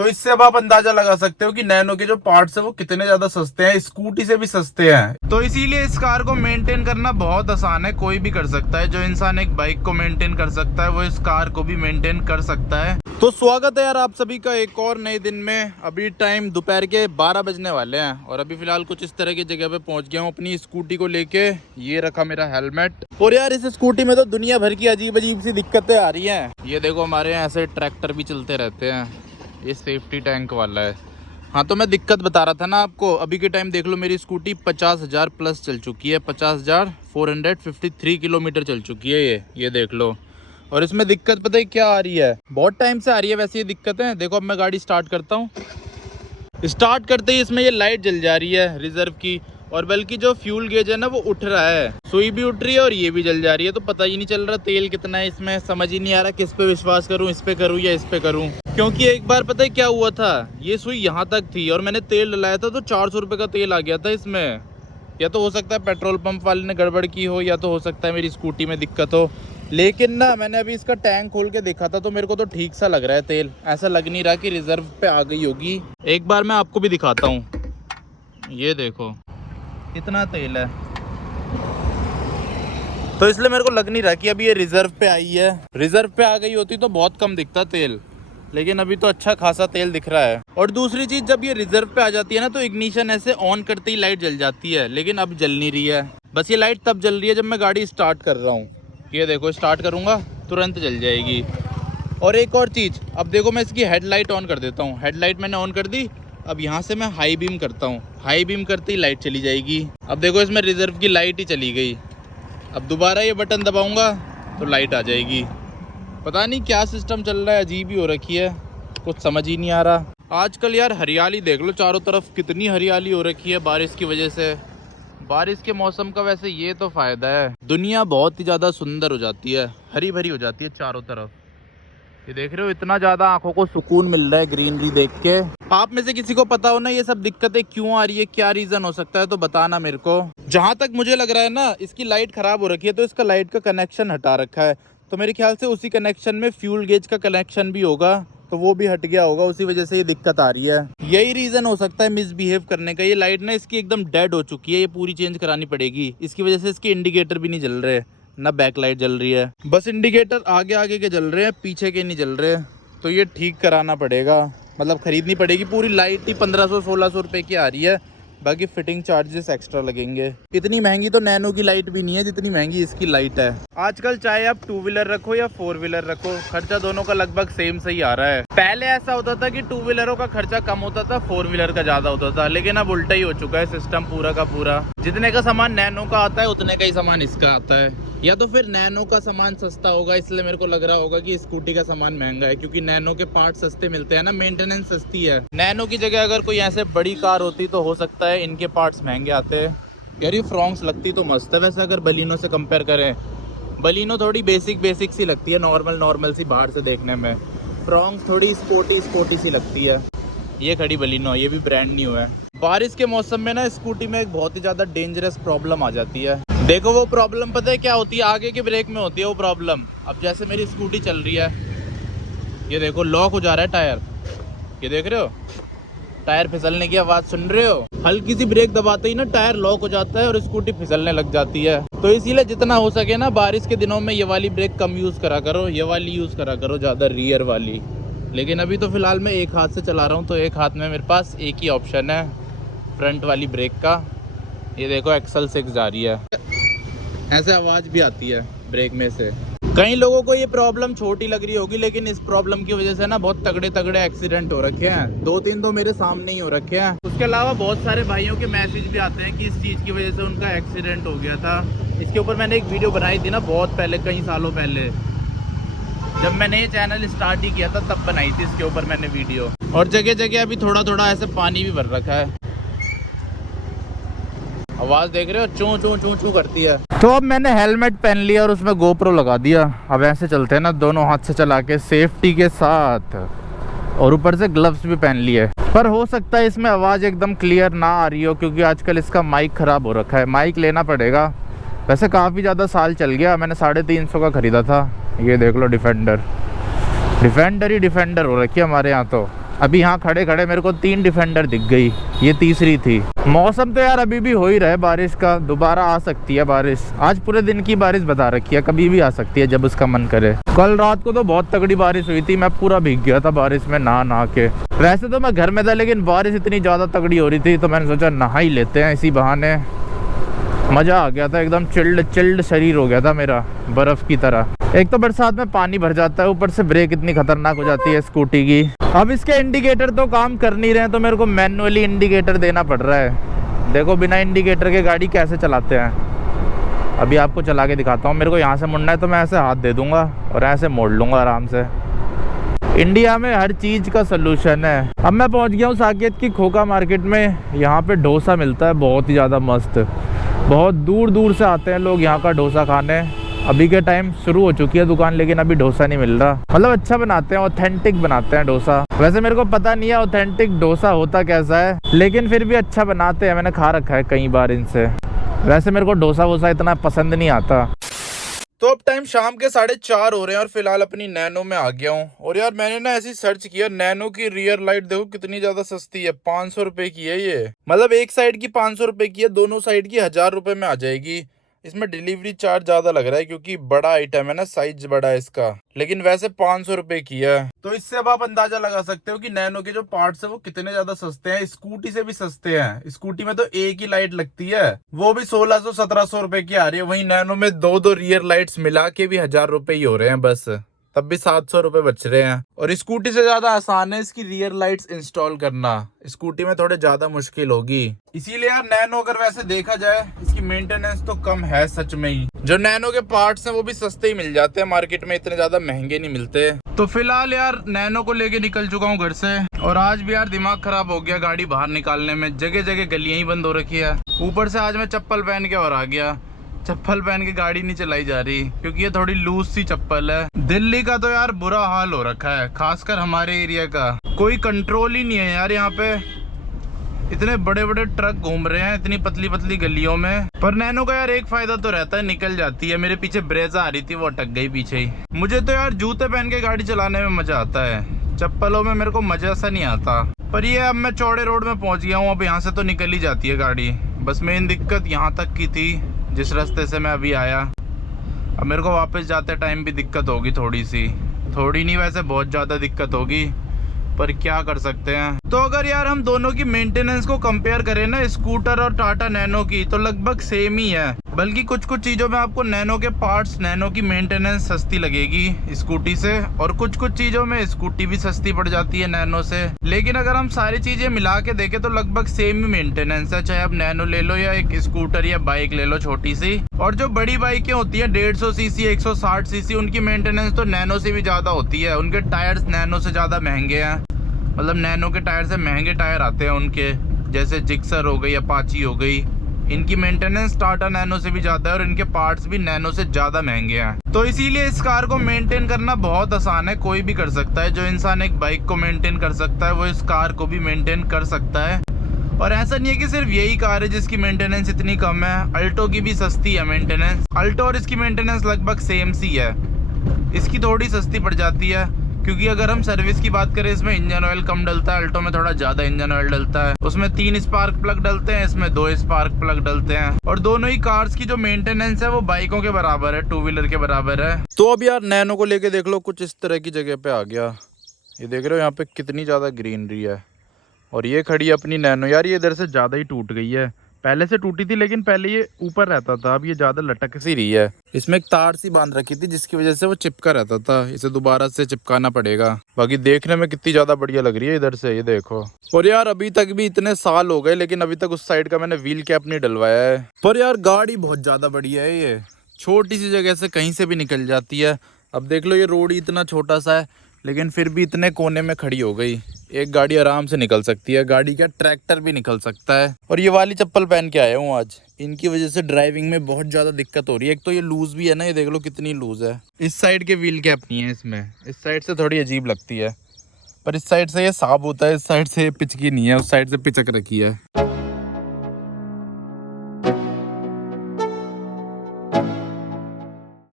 तो इससे अब आप अंदाजा लगा सकते हो कि नैनो के जो पार्ट्स है वो कितने ज्यादा सस्ते हैं, स्कूटी से भी सस्ते हैं। तो इसीलिए इस कार को मेंटेन करना बहुत आसान है, कोई भी कर सकता है। जो इंसान एक बाइक को मेंटेन कर सकता है वो इस कार को भी मेंटेन कर सकता है। तो स्वागत है यार आप सभी का एक और नए दिन में। अभी टाइम दोपहर के 12 बजने वाले हैं और अभी फिलहाल कुछ इस तरह की जगह पे पहुंच गया हूँ अपनी स्कूटी को लेके। ये रखा मेरा हेलमेट। और यार इस स्कूटी में तो दुनिया भर की अजीब अजीब सी दिक्कतें आ रही हैं। ये देखो हमारे यहाँ ऐसे ट्रैक्टर भी चलते रहते हैं, ये सेफ्टी टैंक वाला है। हाँ तो मैं दिक्कत बता रहा था ना आपको। अभी के टाइम देख लो मेरी स्कूटी 50,000 प्लस चल चुकी है, 50,453 किलोमीटर चल चुकी है ये देख लो। और इसमें दिक्कत पता है क्या आ रही है, बहुत टाइम से आ रही है वैसे ये दिक्कतें। देखो अब मैं गाड़ी स्टार्ट करता हूँ, स्टार्ट करते ही इसमें ये लाइट जल जा रही है रिजर्व की, और बल्कि जो फ्यूल गेज है ना वो उठ रहा है, सुई भी उठ रही है और ये भी जल जा रही है। तो पता ही नहीं चल रहा तेल कितना है इसमें, समझ ही नहीं आ रहा किस पे विश्वास करूं, इस पे करूं या इस पे करूं। क्योंकि एक बार पता है क्या हुआ था, ये सुई यहाँ तक थी और मैंने तेल डलाया था तो 400 रुपये का तेल आ गया था इसमें। या तो हो सकता है पेट्रोल पंप वाले ने गड़बड़ की हो, या तो हो सकता है मेरी स्कूटी में दिक्कत हो। लेकिन ना मैंने अभी इसका टैंक खोल के देखा था तो मेरे को तो ठीक सा लग रहा है तेल, ऐसा लग नहीं रहा कि रिजर्व पे आ गई होगी। एक बार मैं आपको भी दिखाता हूँ, ये देखो इतना तेल है। तो इसलिए मेरे को लग नहीं रहा कि अभी ये रिजर्व पे आई है। रिजर्व पे आ गई होती तो बहुत कम दिखता तेल, लेकिन अभी तो अच्छा खासा तेल दिख रहा है। और दूसरी चीज, जब ये रिजर्व पे आ जाती है ना तो इग्निशन ऐसे ऑन करते ही लाइट जल जाती है, लेकिन अब जल नहीं रही है। बस ये लाइट तब जल रही है जब मैं गाड़ी स्टार्ट कर रहा हूँ। ये देखो स्टार्ट करूँगा तुरंत जल जाएगी। और एक और चीज़, अब देखो मैं इसकी हेडलाइट ऑन कर देता हूँ। हेडलाइट मैंने ऑन कर दी, अब यहाँ से मैं हाई बीम करता हूँ, हाई बीम करते ही लाइट चली जाएगी। अब देखो इसमें रिजर्व की लाइट ही चली गई। अब दोबारा ये बटन दबाऊँगा तो लाइट आ जाएगी। पता नहीं क्या सिस्टम चल रहा है, अजीब ही हो रखी है, कुछ समझ ही नहीं आ रहा। आजकल यार हरियाली देख लो चारों तरफ, कितनी हरियाली हो रखी है बारिश की वजह से। बारिश के मौसम का वैसे ये तो फायदा है, दुनिया बहुत ही ज़्यादा सुंदर हो जाती है, हरी भरी हो जाती है चारों तरफ। ये देख रहे हो इतना ज़्यादा आंखों को सुकून मिल रहा है ग्रीनरी देख के। आप में से किसी को पता हो ना ये सब दिक्कतें क्यों आ रही है, क्या रीज़न हो सकता है, तो बताना मेरे को। जहाँ तक मुझे लग रहा है ना, इसकी लाइट ख़राब हो रखी है तो इसका लाइट का कनेक्शन हटा रखा है। तो मेरे ख्याल से उसी कनेक्शन में फ्यूल गेज का कनेक्शन भी होगा, तो वो भी हट गया होगा, उसी वजह से ये दिक्कत आ रही है। यही रीज़न हो सकता है मिसबिहेव करने का। ये लाइट ना इसकी एकदम डेड हो चुकी है, ये पूरी चेंज करानी पड़ेगी। इसकी वजह से इसके इंडिकेटर भी नहीं जल रहे, ना बैक लाइट जल रही है, बस इंडिकेटर आगे आगे के जल रहे हैं, पीछे के नहीं जल रहे। तो ये ठीक कराना पड़ेगा, मतलब ख़रीदनी पड़ेगी। पूरी लाइट ही 1500-1600 रुपये की आ रही है, बाकी फिटिंग चार्जेस एक्स्ट्रा लगेंगे। इतनी महंगी तो नैनो की लाइट भी नहीं है जितनी महंगी इसकी लाइट है। आजकल चाहे आप 2 व्हीलर रखो या 4 व्हीलर रखो, खर्चा दोनों का लगभग सेम सही आ रहा है। पहले ऐसा होता था कि 2 व्हीलरों का खर्चा कम होता था, 4 व्हीलर का ज़्यादा होता था, लेकिन अब उल्टा ही हो चुका है सिस्टम पूरा का पूरा। जितने का सामान नैनो का आता है उतने का ही सामान इसका आता है। या तो फिर नैनो का सामान सस्ता होगा, इसलिए मेरे को लग रहा होगा कि स्कूटी का सामान महंगा है, क्योंकि नैनो के पार्ट सस्ते मिलते हैं ना, मेंटेनेंस सस्ती है। नैनो की जगह अगर कोई ऐसे बड़ी कार होती तो हो सकता है इनके पार्ट्स महंगे आते हैं। यार ये फ्रॉन्क्स लगती तो मस्त है वैसे, अगर बलिनो से कंपेयर करें। बलिनो थोड़ी बेसिक सी लगती है, नॉर्मल सी बाहर से देखने में। फ्रॉन्क्स थोड़ी स्पोर्टी सी लगती है। ये खड़ी बलिनो, ये भी ब्रांड न्यू है। बारिश के मौसम में ना स्कूटी में एक बहुत ही ज़्यादा डेंजरस प्रॉब्लम आ जाती है। देखो वो प्रॉब्लम पता है क्या होती है, आगे के ब्रेक में होती है वो प्रॉब्लम। अब जैसे मेरी स्कूटी चल रही है, ये देखो लॉक हो जा रहा है टायर, ये देख रहे हो, टायर फिसलने की आवाज़ सुन रहे हो। हल्की सी ब्रेक दबाते ही ना टायर लॉक हो जाता है और स्कूटी फिसलने लग जाती है। तो इसीलिए जितना हो सके ना बारिश के दिनों में ये वाली ब्रेक कम यूज़ करा करो, ये वाली यूज़ करा करो ज़्यादा, रियर वाली। लेकिन अभी तो फ़िलहाल मैं एक हाथ से चला रहा हूँ, तो एक हाथ में मेरे पास एक ही ऑप्शन है फ्रंट वाली ब्रेक का। ये देखो एक्सल 6 जा रही है, ऐसे आवाज़ भी आती है ब्रेक में से। कई लोगों को ये प्रॉब्लम छोटी लग रही होगी, लेकिन इस प्रॉब्लम की वजह से ना बहुत तगड़े एक्सीडेंट हो रखे हैं। 2-3 तो मेरे सामने ही हो रखे हैं। उसके अलावा बहुत सारे भाइयों के मैसेज भी आते हैं कि इस चीज़ की वजह से उनका एक्सीडेंट हो गया था। इसके ऊपर मैंने एक वीडियो बनाई थी ना बहुत पहले, कई सालों पहले, जब मैंने ये चैनल स्टार्ट ही किया था तब बनाई थी इसके ऊपर मैंने वीडियो। और जगह जगह अभी थोड़ा ऐसे पानी भी भर रखा है। आवाज़ देख रहे हो, चूं चूं चूं चूं करती है। तो अब मैंने हेलमेट पहन लिया और उसमें गोप्रो लगा दिया। अब ऐसे चलते हैं ना दोनों हाथ से चला के सेफ्टी के साथ, और ऊपर से ग्लव्स भी पहन लिए। पर हो सकता है इसमें आवाज़ एकदम क्लियर ना आ रही हो, क्योंकि आजकल इसका माइक ख़राब हो रखा है। माइक लेना पड़ेगा। वैसे काफ़ी ज़्यादा साल चल गया, मैंने 350 का ख़रीदा था। ये देख लो डिफेंडर ही डिफेंडर हो रखी है हमारे यहाँ तो। अभी यहाँ खड़े खड़े मेरे को 3 डिफेंडर दिख गई, ये तीसरी थी। मौसम तो यार अभी भी हो ही रहा है बारिश का, दोबारा आ सकती है बारिश। आज पूरे दिन की बारिश बता रखी है, कभी भी आ सकती है जब उसका मन करे। कल रात को तो बहुत तगड़ी बारिश हुई थी, मैं पूरा भीग गया था बारिश में नहा के। वैसे तो मैं घर में था, लेकिन बारिश इतनी ज़्यादा तगड़ी हो रही थी तो मैंने सोचा नहा ही लेते हैं, इसी बहाने मज़ा आ गया था। एकदम चिल्ड शरीर हो गया था मेरा, बर्फ़ की तरह। एक तो बरसात में पानी भर जाता है, ऊपर से ब्रेक इतनी खतरनाक हो जाती है स्कूटी की। अब इसके इंडिकेटर तो काम कर नहीं रहे हैं, तो मेरे को मैनुअली इंडिकेटर देना पड़ रहा है। देखो बिना इंडिकेटर के गाड़ी कैसे चलाते हैं, अभी आपको चला के दिखाता हूँ। मेरे को यहाँ से मुड़ना है तो मैं ऐसे हाथ दे दूँगा और ऐसे मोड़ लूँगा आराम से। इंडिया में हर चीज़ का सलूशन है। अब मैं पहुँच गया हूँ साकेत की खोखा मार्केट में। यहाँ पे डोसा मिलता है बहुत ही ज़्यादा मस्त, बहुत दूर दूर से आते हैं लोग यहाँ का डोसा खाने। अभी के टाइम शुरू हो चुकी है दुकान, लेकिन अभी डोसा नहीं मिल रहा। मतलब अच्छा बनाते हैं, ऑथेंटिक बनाते हैं डोसा। वैसे मेरे को पता नहीं है ऑथेंटिक डोसा होता कैसा है, लेकिन फिर भी अच्छा बनाते हैं, मैंने खा रखा है कई बार इनसे। वैसे मेरे को डोसा वोसा इतना पसंद नहीं आता। तो अब टाइम शाम के 4:30 हो रहे हैं और फिलहाल अपनी नैनो में आ गया हूँ। और यार मैंने ना ऐसी सर्च किया, नैनो की रियर लाइट देखो कितनी ज्यादा सस्ती है, 500 रुपए की है ये। मतलब एक साइड की 500 रुपए की है, दोनों साइड की 1000 रुपए में आ जाएगी। इसमें डिलीवरी चार्ज ज्यादा लग रहा है क्योंकि बड़ा आइटम है ना, साइज बड़ा है इसका, लेकिन वैसे 500 रुपए की है। तो इससे अब आप अंदाजा लगा सकते हो कि नैनो के जो पार्ट्स है वो कितने ज्यादा सस्ते हैं। स्कूटी से भी सस्ते हैं। स्कूटी में तो एक ही लाइट लगती है, वो भी 1600-1700 रुपए की आ रही है। वहीं नैनो में दो रियर लाइट्स मिला के भी 1000 रुपए ही हो रहे हैं बस, तब भी 700 रुपए बच रहे हैं। और स्कूटी से ज्यादा आसान है इसकी रियर लाइट्स इंस्टॉल करना, स्कूटी में थोड़े ज्यादा मुश्किल होगी। इसीलिए यार नैनो अगर वैसे देखा जाए इसकी मेंटेनेंस तो कम है सच में ही। जो नैनो के पार्ट्स हैं वो भी सस्ते ही मिल जाते हैं मार्केट में, इतने ज्यादा महंगे नहीं मिलते। तो फिलहाल यार नैनो को लेके निकल चुका हूँ घर से। और आज भी यार दिमाग खराब हो गया गाड़ी बाहर निकालने में, जगह जगह गलियां ही बंद हो रखी है। ऊपर से आज मैं चप्पल पहन के और आ गया, चप्पल पहन के गाड़ी नहीं चलाई जा रही क्योंकि ये थोड़ी लूज सी चप्पल है। दिल्ली का तो यार बुरा हाल हो रखा है, खासकर हमारे एरिया का। कोई कंट्रोल ही नहीं है यार, यहाँ पे इतने बड़े बड़े ट्रक घूम रहे हैं इतनी पतली पतली गलियों में। पर नैनो का यार एक फायदा तो रहता है, निकल जाती है। मेरे पीछे ब्रेजा आ रही थी, वो अटक गई पीछे ही। मुझे तो यार जूते पहन के गाड़ी चलाने में मजा आता है, चप्पलों में मेरे को मजा सा नहीं आता। पर ये अब मैं चौड़े रोड में पहुंच गया हूँ, अब यहाँ से तो निकल ही जाती है गाड़ी। बस मेन दिक्कत यहाँ तक की थी जिस रास्ते से मैं अभी आया। अब मेरे को वापस जाते टाइम भी दिक्कत होगी, थोड़ी नहीं वैसे बहुत ज़्यादा दिक्कत होगी, पर क्या कर सकते हैं। तो अगर यार हम दोनों की मेंटेनेंस को कंपेयर करें ना, स्कूटर और टाटा नैनो की, तो लगभग सेम ही है। बल्कि कुछ कुछ चीज़ों में आपको नैनो के पार्ट्स, नैनो की मेंटेनेंस सस्ती लगेगी स्कूटी से, और कुछ कुछ चीज़ों में स्कूटी भी सस्ती पड़ जाती है नैनो से। लेकिन अगर हम सारी चीज़ें मिला के देखें तो लगभग सेम ही मेंटेनेंस है, चाहे आप नैनो ले लो या एक स्कूटर या बाइक ले लो छोटी सी। और जो बड़ी बाइकें होती हैं 150 सीसी 160 सीसी, उनकी मेंटेनेंस तो नैनो से भी ज़्यादा होती है। उनके टायर्स नैनो से ज़्यादा महंगे हैं, मतलब नैनो के टायर से महंगे टायर आते हैं उनके, जैसे जिक्सर हो गई, अपाची हो गई। इनकी मेंटेनेंस टाटा नैनो से भी ज़्यादा है और इनके पार्ट्स भी नैनो से ज़्यादा महंगे हैं। तो इसीलिए इस कार को मेंटेन करना बहुत आसान है, कोई भी कर सकता है। जो इंसान एक बाइक को मेंटेन कर सकता है वो इस कार को भी मेंटेन कर सकता है। और ऐसा नहीं है कि सिर्फ यही कार है जिसकी मेंटेनेंस इतनी कम है, अल्टो की भी सस्ती है मेंटेनेंस। अल्टो और इसकी मेंटेनेंस लगभग सेम सी है, इसकी थोड़ी सस्ती पड़ जाती है क्योंकि अगर हम सर्विस की बात करें इसमें इंजन ऑयल कम डलता है, अल्टो में थोड़ा ज्यादा इंजन ऑयल डलता है। उसमें 3 स्पार्क प्लग डलते हैं, इसमें 2 स्पार्क प्लग डलते हैं। और दोनों ही कार्स की जो मेंटेनेंस है वो बाइकों के बराबर है, 2 व्हीलर के बराबर है। तो अब यार नैनो को लेके देख लो, कुछ इस तरह की जगह पे आ गया। ये देख रहे हो यहाँ पे कितनी ज्यादा ग्रीनरी है। और ये खड़ी है अपनी नैनो। यार ये इधर से ज्यादा ही टूट गई है, पहले से टूटी थी लेकिन पहले ये ऊपर रहता था, अब ये ज्यादा लटक सी रही है। इसमें एक तार सी बांध रखी थी जिसकी वजह से वो चिपका रहता था, इसे दोबारा से चिपकाना पड़ेगा। बाकी देखने में कितनी ज्यादा बढ़िया लग रही है इधर से, ये देखो। और यार अभी तक भी इतने साल हो गए लेकिन अभी तक उस साइड का मैंने व्हील कैप नहीं डलवाया है। पर यार गाड़ी बहुत ज्यादा बढ़िया है, ये छोटी सी जगह से कहीं से भी निकल जाती है। अब देख लो ये रोड ही इतना छोटा सा है लेकिन फिर भी इतने कोने में खड़ी हो गई। एक गाड़ी आराम से निकल सकती है, गाड़ी क्या ट्रैक्टर भी निकल सकता है। और ये वाली चप्पल पहन के आया हूँ आज, इनकी वजह से ड्राइविंग में बहुत ज़्यादा दिक्कत हो रही है। एक तो ये लूज भी है ना, ये देख लो कितनी लूज है। इस साइड के व्हील कैप नहीं है इसमें, इस साइड से थोड़ी अजीब लगती है, पर इस साइड से ये साफ होता है, इस साइड से पिचकी नहीं है, उस साइड से पिचक रखी है।